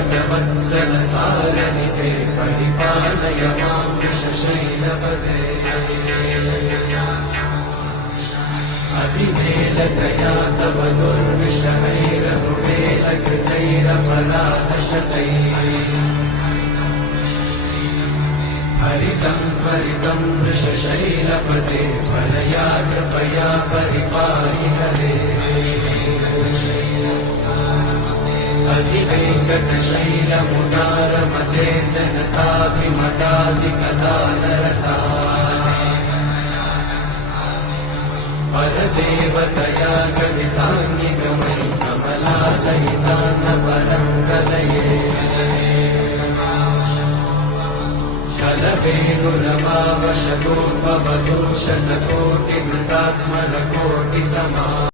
भक्तवत्सलसारनिधे परिपालय मां वृषशैलपदे अतिवेलकया तव दुर्विषहैरनुवेलकृतैरपराधशतैः हरितं हरितं वृषशैलपदे भलया कृपया परिपाहि हरे अधिवेङ्कटशैलमुदारमते जनताभिमताधिकदानरता परदेवतया गदितान्निगमयि कमलादयितान्नपरं कलये कलवेणुरवावशतोपवधूषणकोटिमृतात्स्मरकोटिसमा